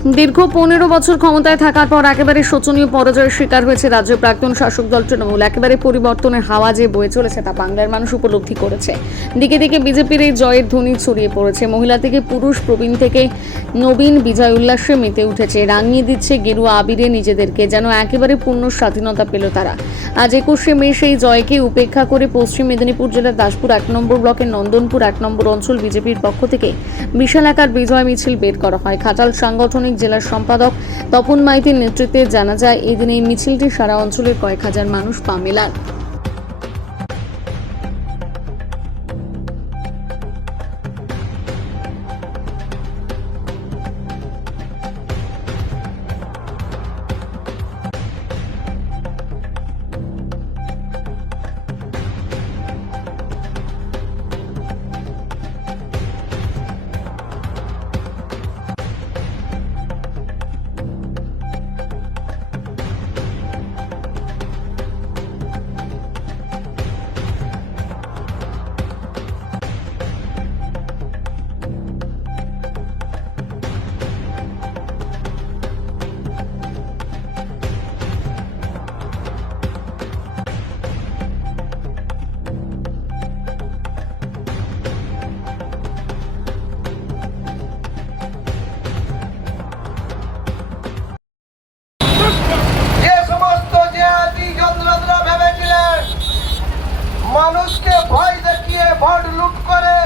দীর্ঘ 15 বছর ক্ষমতায় থাকার পর একেবারে শোচনীয় পরাজয়ের শিকার হয়েছে রাজ্যের প্রাক্তন শাসক দল তৃণমূল। একেবারে পরিবর্তনের হাওয়া যে বয়ে চলেছে তা বাংলার মানুষ উপলব্ধি করেছে। দিকে দিকে বিজেপির এই জয়ের ধ্বনি ছড়িয়ে পড়েছে। মহিলা থেকে পুরুষ, প্রবীণ থেকে নবীন বিজয় উল্লাসে মেতে উঠেছে, রাঙিয়ে দিচ্ছে গেরুয়া আবিরে নিজেদেরকে, যেন একেবারে পূর্ণ স্বাধীনতা পেল তারা। আজ 21শে মে সেই জয়কে উপেক্ষা করে পশ্চিম মেদিনীপুর জেলার দাসপুর 1 নম্বর ব্লকের নন্দনপুর 1 নম্বর অঞ্চল বিজেপির পক্ষ থেকে বিশাল আকার বিজয় মিছিল বের করা হয়। ঘাটাল সাংগঠনিক জেলার সম্পাদক তপন মাইতির নেতৃত্বে জানা যায়, এই দিন এই মিছিলটি সারা অঞ্চলের কয়েক হাজার মানুষ পা মেলান। মানুষকে ভয় দেখিয়ে ভোট লুট করে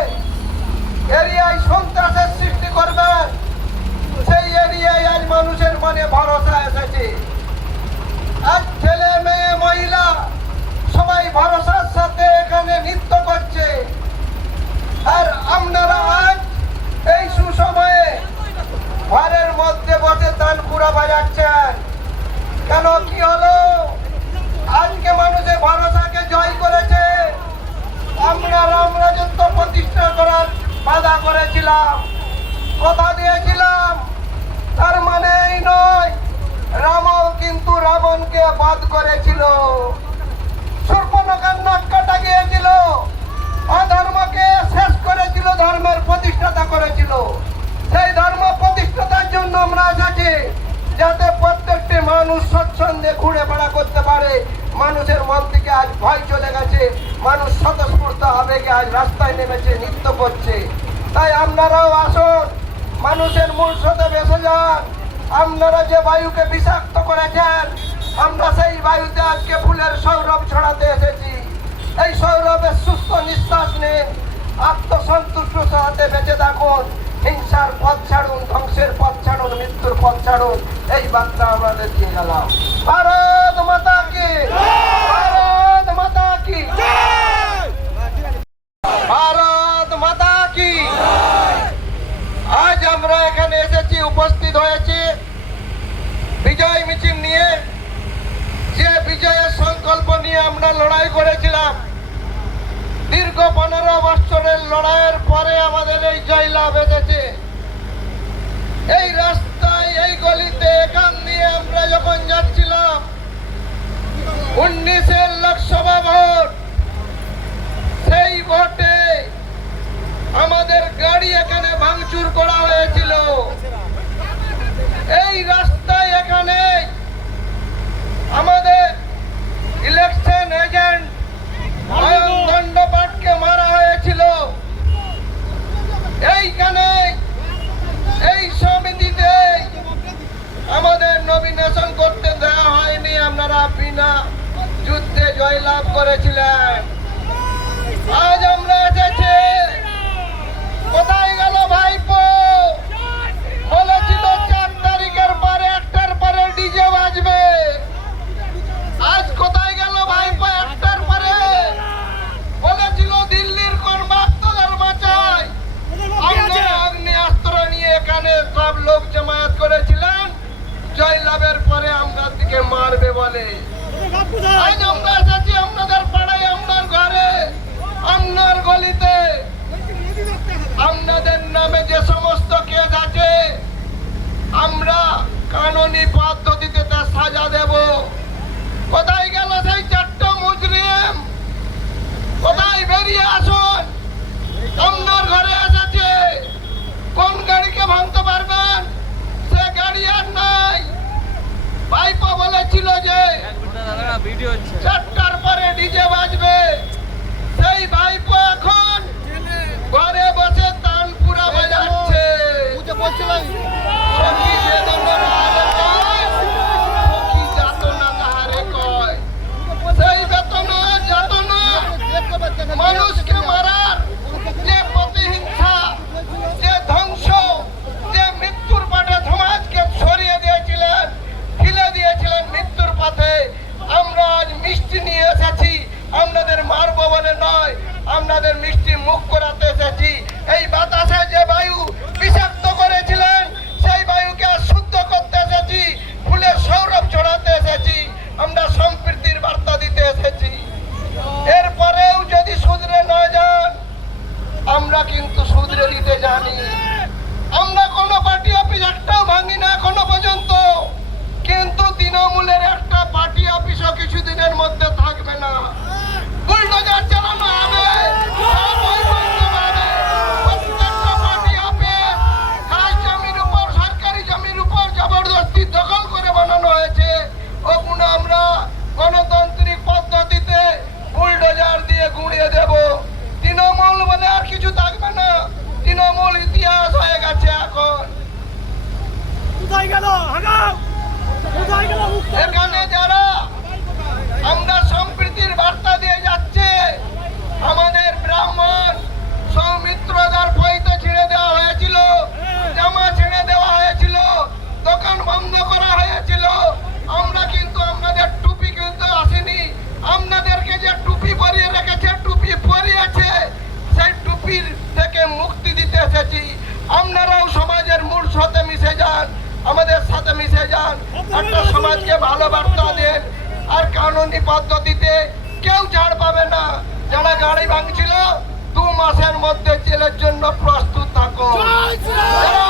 এরিয়ায় সন্ত্রাসের সৃষ্টি করবে, সেই এরিয়ায় আজ মানুষের মনে ভরসা এসেছে। আজ ছেলে মেয়ে মহিলা সবাই ভরসার সাথে এখানে নৃত্য করছে। আর আপনারা আজ এই সুসময়ে ঘরের মধ্যে বসে তানপুরা বাজাচ্ছেন কেন? কি হলো? আজকে মানুষের ভরসাকে জয় করেছে। আমরা রামরাজত্ব প্রতিষ্ঠা করার বাধা করেছিলাম, কথা দিয়েছিলাম, তার মানে এই নয় রামও কিন্তু রাবণকে বাদ করেছিল, শূর্পণখার নাক কাটা গিয়েছিল, অধর্মকে শেষ করেছিল, ধর্মের প্রতিষ্ঠাতা করেছিল। সেই ধর্ম প্রতিষ্ঠাতার জন্য আমরা এসেছি, যাতে প্রত্যেকটি মানুষ স্বচ্ছন্দে ঘুরে বেড়া করতে পারে। মানুষের মন থেকে আজ ভয় চলে গেছে, মানুষ স্বতঃস্ফূর্ত আবেগে আজ রাস্তায় নেমেছে, নৃত্য করছে। তাই আপনারাও আসুন, মানুষের মূল স্রোতে ভেসে যান। আপনারা যে বায়ুকে বিষাক্ত করেছেন, আমরা সেই বায়ুতে আজকে ফুলের সৌরভ ছড়াতে এসেছি। এই সৌরভের সুস্থ নিঃশ্বাস নিন, আত্মসন্তুষ্ট সাথে বেঁচে থাকুন, হিংসার পথ ছাড়ুন, ধ্বংসের পথ ছাড়ুন, মৃত্যুর পথ ছাড়ুন। এই বার্তা আমাদের দিয়ে গেলাম। ভারত মাতা কি, ভারত মাতা কি, ভারত মাতা কি। আজ আমরা এখানে এসেছি, উপস্থিত হয়েছি বিজয় মিছিল নিয়ে। যে বিজয়ের সংকল্প নিয়ে আমরা লড়াই করেছিলাম, দীর্ঘ 15 বছরের লড়াইয়ের পরে আমাদের এই জয়লাভ এসেছে। এই রাস্তায়, এই গলিতে, এখান দিয়ে আমরা যখন যাচ্ছিলাম, 19-এর লোকসভা ভোট, সেই ভোটে আমাদের গাড়ি এখানে ভাঙচুর করা হয়েছিল। এই রাস্তায় এখানে আমাদের ইলেকশন এজেন্ট দণ্ডপাঠকে মারা হয়েছিল। এইখানে এই সমিতিতে আমাদের নমিনেশন করতে দেওয়া হয়নি, আপনারা বিনা যুদ্ধে জয়লাভ করেছিলেন। আজ আমরা এসেছি, কোথায় গেল ভাইপো? বলেছিল 4 তারিখের পরে 1টার পরে ডিজে বাজবে। আজ কোথায় গেল ভাইপো? 1টার পরে বলেছিল দিল্লির কোন বাস্তবের বাঁচায়। আগ্নেয়াস্ত্র নিয়ে এখানে সব লোক জমায়েত করেছিলেন, জয়লাভের পরে আমরা দিকে মারবে বলে। আজ আমরা এসেছি আপনাদের পাড়ায়, আপনার ঘরে, আপনার গলিতে। আপনাদের নামে যে সমস্ত কেস আছে, আমরা কানুনি পদ্ধতিতে তার সাজা দেব। কোথায় গেল সেই 4টা মুজরিম? কোথায়? বেরিয়ে আসুন। আপনার ঘরে এসেছে, কোন গাড়িকে ভাঙতে পারবেন? সে গাড়ি চারটার পরে ডিজে বাজবে। সেই ভাইপো এখন ঘরে বসে তানপুরা বাজাচ্ছে। সখী বেদনার আরে কয়, সখী যাতনা তাহারে কয়। সেই বেদনা যাতনা মানুষকে মারার যে প্রতিহিংসা, যে ধ্বংস, যে মৃত্যুর পথে সমাজকে সরিয়ে দিয়েছিলেন, ফেলে দিয়েছিলেন মৃত্যুর পথে, আমরা আজ মিষ্টি নিয়ে এসেছি। আপনাদের মারবো বলে নয়, আপনাদের মিষ্টি মুখ করাতে এসেছি। এই বাতাসে যে বায়ু বিষাক্ত করেছিলেন, সেই বায়ুকে শুদ্ধ করতে এসেছি। ফুলের সৌরভ ছড়াতে এসেছি। আমরা সম্প্রীতির বার্তা দিতে এসেছি। এরপরেও যদি শুধরে না যান, আমরা কিন্তু শুধরে দিতে জানি। আমরা কোনো পার্টি অফিস একটাও ভাঙি না এখনো পর্যন্ত, কিন্তু তৃণমূলের একটা পার্টি অফিসও কিছুদিনের মধ্যে থাকবে না। বুলডোজার চালানো হবে, সব বন্ধ হবে। প্রত্যেকটা পার্টি অফিস খাস জমির উপর, সরকারি জমির উপর জবরদস্তি দখল করে বানানো হয়েছে। ওগুলো আমরা গণতান্ত্রিক পদ্ধতিতে বুলডোজার দিয়ে গুঁড়িয়ে দেব। তৃণমূল বলে আর কিছু থাকবে না। তৃণমূল ইতিহাস হয়ে গেছে এখন। এখানে যারা আমরা সম্প্রীতির বার্তা দিয়ে যাচ্ছে, আমাদের ব্রাহ্মণ সৌমিত্রদার পৈতে ছিঁড়ে দেওয়া হয়েছিল, জামা ছিঁড়ে দেওয়া হয়েছিল, দোকান বন্ধ করা হয়েছিল। আমরা কিন্তু আপনাদের টুপি কিন্তু আসেনি। আপনাদেরকে যে টুপি পরিয়ে রেখেছে, টুপি পরিয়েছে, সেই টুপির থেকে মুক্তি দিতে এসেছি। আপনারাও সমাজের মূল সাথে মিশে যান, আমাদের সাথে মিশে যান, একটা সমাজকে ভালো বার্তা দেন। আর কানুনি পদ্ধতিতে কেউ ছাড় পাবে না। যারা গাড়ি ভাঙছিল 2 মাসের মধ্যে জেলের জন্য প্রস্তুত থাকো। যারা